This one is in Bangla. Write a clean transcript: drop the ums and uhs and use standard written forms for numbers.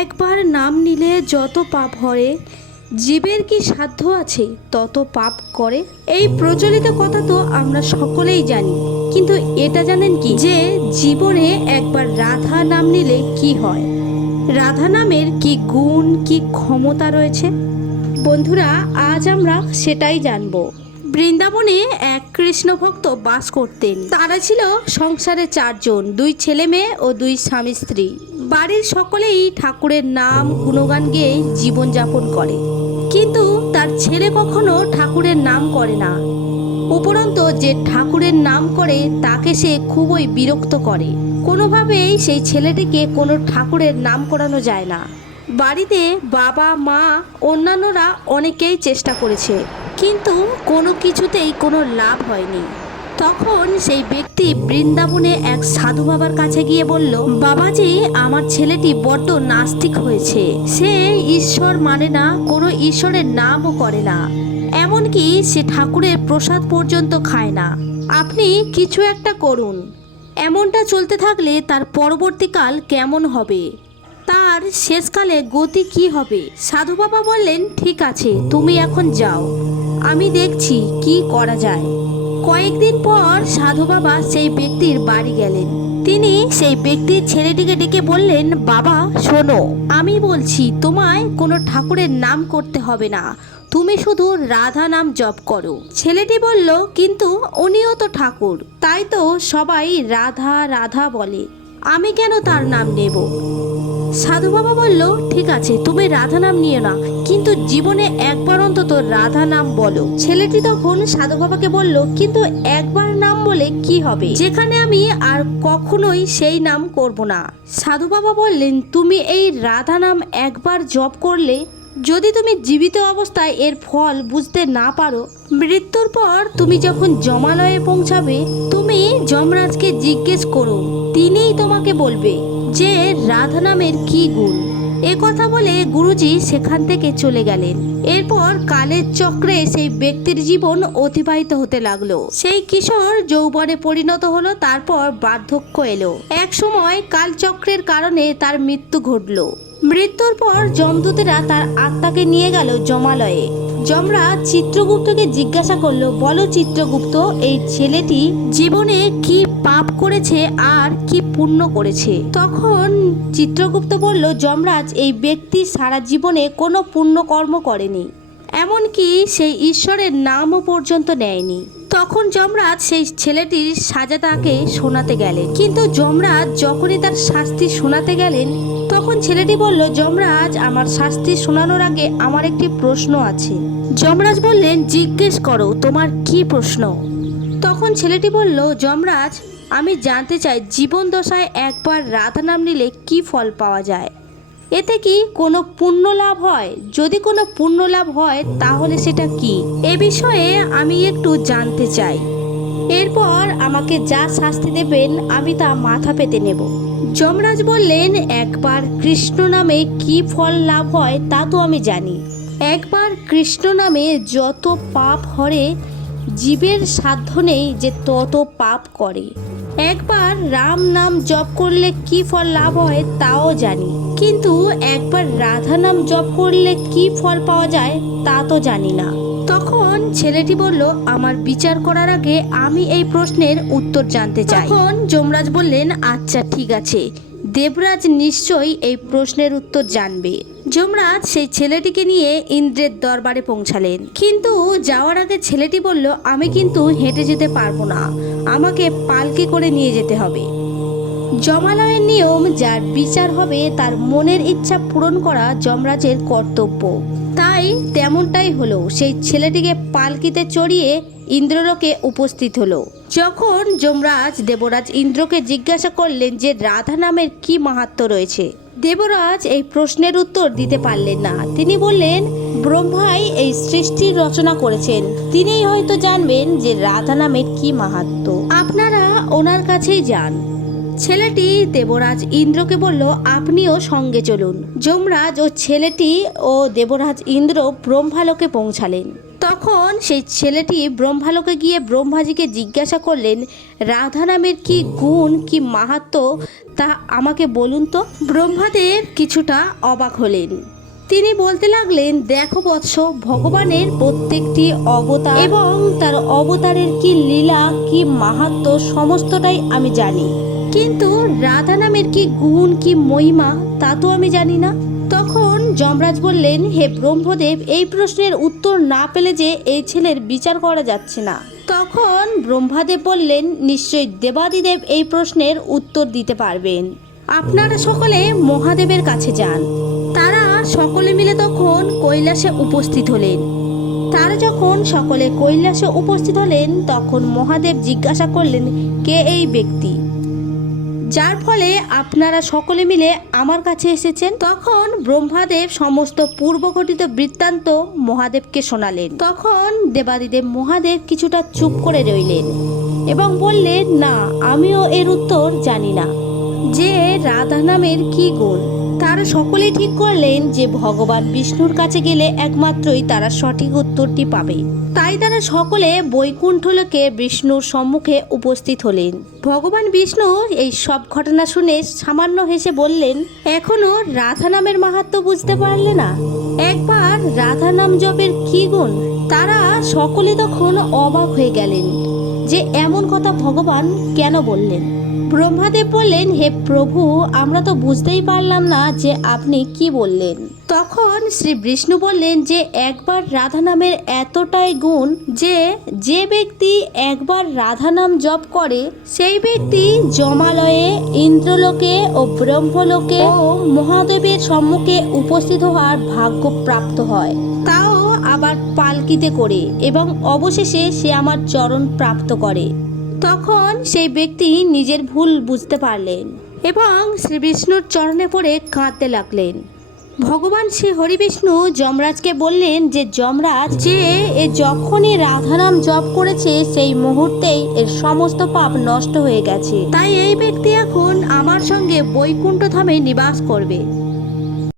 একবার নাম নিলে যত পাপ হরে, জীবের কি সাধ্য আছে তত পাপ করে। এই প্রচলিত কথা তো আমরা সকলেই জানি, কিন্তু এটা জানেন কি যে জীবনে একবার রাধা নাম নিলে কি হয়? রাধা নামের কি গুণ, কি ক্ষমতা রয়েছে? বন্ধুরা, আজ আমরা সেটাই জানবো। বৃন্দাবনে এক কৃষ্ণ ভক্ত বাস করতেন। তারা ছিল সংসারে 4 জন, 2 ছেলে মেয়ে ও 2 স্বামী স্ত্রী। বাড়ির সকলেই ঠাকুরের নাম গুণগান গেয়ে জীবনযাপন করে, কিন্তু তার ছেলে কখনো ঠাকুরের নাম করে না। উপরন্ত যে ঠাকুরের নাম করে তাকে সে খুবই বিরক্ত করে। কোনোভাবেই সেই ছেলেটিকে কোনো ঠাকুরের নাম করানো যায় না। বাড়িতে বাবা মা অন্যান্যরা অনেকেই চেষ্টা করেছে, কিন্তু কোনো কিছুতেই কোনো লাভ হয়নি। তখন সেই ব্যক্তি বৃন্দাবনে এক সাধু বাবার কাছে গিয়ে বলল, বাবাজি, আমার ছেলেটি বড্ড নাস্তিক হয়েছে। সে ঈশ্বর মানে না, কোনো ঈশ্বরের নামও করে না, এমনকি সে ঠাকুরের প্রসাদ পর্যন্ত খায় না। আপনি কিছু একটা করুন। এমনটা চলতে থাকলে তার পরবর্তীকাল কেমন হবে, তার শেষকালে গতি কি হবে? সাধু বাবা বললেন, ঠিক আছে, তুমি এখন যাও, আমি দেখছি কি করা যায়। কয়েকদিন পর সাধু বাবা সেই ব্যক্তির বাড়ি গেলেন। তিনি সেই ব্যক্তির ছেলেটিকে ডেকে বললেন, বাবা শোনো, আমি বলছি তোমায় কোনো ঠাকুরের নাম করতে হবে না, তুমি শুধু রাধা নাম জপ করো। ছেলেটি বলল, কিন্তু উনিও তো ঠাকুর, তাই তো সবাই রাধা রাধা বলে, আমি কেন তার নাম নেব? সাধু বাবা বলল, ঠিক আছে, তুমি রাধা নাম নিও না, কিন্তু জীবনে একবার অন্তত রাধা নাম বলো। ছেলেটি তখন সাধু বাবাকে বলল, কিন্তু একবার নাম বলে কি হবে, যেখানে আমি আর কখনোই সেই নাম করব না। সাধু বাবা বললেন, তুমি এই রাধা নাম একবার জপ করলে যদি তুমি জীবিত অবস্থায় এর ফল বুঝতে না পারো, মৃত্যুর পর তুমি যখন যমালয়ে পৌঁছাবে, তুমি যমরাজকে জিজ্ঞেস করো, তিনিই তোমাকে বলবে যে রাধা নামের কি গুণ। এ কথা বলে গুরুজি সেখান থেকে চলে গেলেন। এরপর কালের চক্রে সেই ব্যক্তির জীবন অতিবাহিত হতে লাগলো। সেই কিশোর যৌবনে পরিণত হলো, তারপর বার্ধক্য এলো। এক সময় কালচক্রের কারণে তার মৃত্যু ঘটলো। মৃত্যুর পর যমদূতেরা তার আত্মাকে নিয়ে গেল যমালয়ে। যমরাজ চিত্রগুপ্তকে জিজ্ঞাসা করলো, বলো চিত্রগুপ্ত, এই ছেলেটি জীবনে কি পাপ করেছে আর কি পুণ্য করেছে? তখন চিত্রগুপ্ত বলল, যমরাজ, এই ব্যক্তি সারা জীবনে কোনো পুণ্যকর্ম করেনি, এমনকি সেই ঈশ্বরের নামও পর্যন্ত নেয়নি। তখন যমরাজ সেই ছেলেটির সাজা তাকে শোনাতে গেলেন, কিন্তু যমরাজ যখনই তার শাস্তি শোনাতে গেলেন, তখন ছেলেটি বলল, যমরাজ, আমার শাস্তি শোনানোর আগে আমার একটি প্রশ্ন আছে। যমরাজ বললেন, জিজ্ঞেস করো, তোমার কি প্রশ্ন? তখন ছেলেটি বলল, যমরাজ, আমি জানতে চাই জীবন দশায় একবার রাধা নাম নিলে কি ফল পাওয়া যায়? এতে কি কোনো পুণ্য লাভ হয়? যদি কোনো পুণ্য লাভ হয় তাহলে সেটা কি? এ বিষয়ে আমি একটু জানতে চাই। এরপর আমাকে যা শাস্তি দেবেন আমি তা মাথা পেতে নেব। যমরাজ বললেন, একবার কৃষ্ণ নামে কি ফল লাভ হয় তা তো আমি জানি। একবার কৃষ্ণ নামে যত পাপ হরে, জীবের সাধ্য নেই যে তত পাপ করে। একবার রাম নাম জপ করলে কি ফল লাভ হয় তাও জানি, কিন্তু একবার রাধা নাম জপ করলে কি ফল পাওয়া যায় তা তো জানি না। তখন ছেলেটি বলল, আমার বিচার করার আগে আমি এই প্রশ্নের উত্তর জানতে চাই। তখন যমরাজ বললেন, আচ্ছা ঠিক আছে, দেবরাজ নিশ্চয়ই এই প্রশ্নের উত্তর জানবে। যমরাজ সেই ছেলেটিকে নিয়ে ইন্দ্রের দরবারে পৌঁছালেন, কিন্তু যাওয়ার আগে ছেলেটি বলল, আমি কিন্তু হেঁটে যেতে পারবো না, আমাকে পালকি করে নিয়ে যেতে হবে। যমালয়ের নিয়ম, যার বিচার হবে তার মনের ইচ্ছা পূরণ করা যমরাজের কর্তব্য। তাই তেমনটাই হলো। সেই ছেলেটিকে পালকিতে চড়িয়ে ইন্দ্রলোকে উপস্থিত হলো। যখন যমরাজ দেবরাজ ইন্দ্রকে জিজ্ঞাসা করলেন যে রাধা নামের কি মাহাত্ম্য রয়েছে, দেবরাজ এই প্রশ্নের উত্তর দিতে পারলেন না। তিনি বললেন, ব্রহ্মাই এই সৃষ্টির রচনা করেছেন, তিনিই হয়তো জানবেন যে রাধা নামের কি মাহাত্ম্য, আপনারা ওনার কাছেই যান। ছেলেটি দেবরাজ ইন্দ্রকে বলল, আপনিও সঙ্গে চলুন। যমরাজ ও ছেলেটি ও দেবরাজ ইন্দ্র ব্রহ্মালোকে পৌঁছালেন। তখন সেই ছেলেটি ব্রহ্মালোকে গিয়ে ব্রহ্মাজিকে জিজ্ঞাসা করলেন, রাধা নামের কি গুণ, কি মাহাত্ম্য তা আমাকে বলুন তো। ব্রহ্মাদেব কিছুটা অবাক হলেন। তিনি বলতে লাগলেন, দেখো বৎস, ভগবানের প্রত্যেকটি অবতার এবং তার অবতারের কি লীলা, কি মাহাত্ম্য সমস্তটাই আমি জানি, কিন্তু রাধা নামের কি গুণ, কি মহিমা তা তো আমি জানি না। তখন যমরাজ বললেন, হে ব্রহ্মদেব, এই প্রশ্নের উত্তর না পেলে যে এই ছেলের বিচার করা যাচ্ছে না। তখন ব্রহ্মাদেব বললেন, নিশ্চয়ই দেবাদিদেব এই প্রশ্নের উত্তর দিতে পারবেন। আপনারা সকলে মহাদেবের কাছে যান। তারা সকলে মিলে তখন কৈলাসে উপস্থিত হলেন। তারা যখন সকলে কৈলাসে উপস্থিত হলেন, তখন মহাদেব জিজ্ঞাসা করলেন, কে এই ব্যক্তি যার ফলে আপনারা সকলে মিলে আমার কাছে এসেছেন? তখন ব্রহ্মাদেব সমস্ত পূর্বঘটিত বৃত্তান্ত মহাদেবকে শোনালেন। তখন দেবাদিদেব মহাদেব কিছুটা চুপ করে রইলেন এবং বললেন, না, আমিও এর উত্তর জানি না যে রাধা নামের কি গুণ। তারা সকলেই ঠিক করলেন যে ভগবান বিষ্ণুর কাছে গেলে একমাত্রই তারা সঠিক উত্তরটি পাবে। তাই তারা সকলে বৈকুণ্ঠ লোকে বিষ্ণুর সম্মুখে উপস্থিত হলেন। ভগবান বিষ্ণু এই সব ঘটনা শুনে সামান্য হেসে বললেন, এখনো রাধা নামের মাহাত্ম্য বুঝতে পারলে না? একবার রাধা নাম জপের কি গুণ? তারা সকলে তখন অবাক হয়ে গেলেন যে এমন কথা ভগবান কেন বললেন। ব্রহ্মাদেব বললেন, হে প্রভু, আমরা তো বুঝতেই পারলাম না যে আপনি কি বললেন। তখন শ্রী বিষ্ণু বললেন যে একবার রাধা নামের এতটাই গুণ যে যে ব্যক্তি একবার রাধা নাম জপ করে সেই ব্যক্তি যমালয়ে, ইন্দ্রলোকে ও ব্রহ্মলোকে ও মহাদেবের সম্মুখে উপস্থিত হওয়ার ভাগ্য প্রাপ্ত হয়, তাও আবার পালকিতে করে, এবং অবশেষে সে আমার চরণ প্রাপ্ত করে। তখন সেই ব্যক্তি নিজের ভুল বুঝতে পারলেন এবং শ্রী বিষ্ণুর চরণে পড়ে কাঁদতে লাগলেন। ভগবান শ্রী হরিবিষ্ণু যমরাজকে বললেন যে যমরাজ, যে এ যখনই রাধানাম জপ করেছে সেই মুহূর্তেই এর সমস্ত পাপ নষ্ট হয়ে গেছে, তাই এই ব্যক্তি এখন আমার সঙ্গে বৈকুণ্ঠ ধামে নিবাস করবে।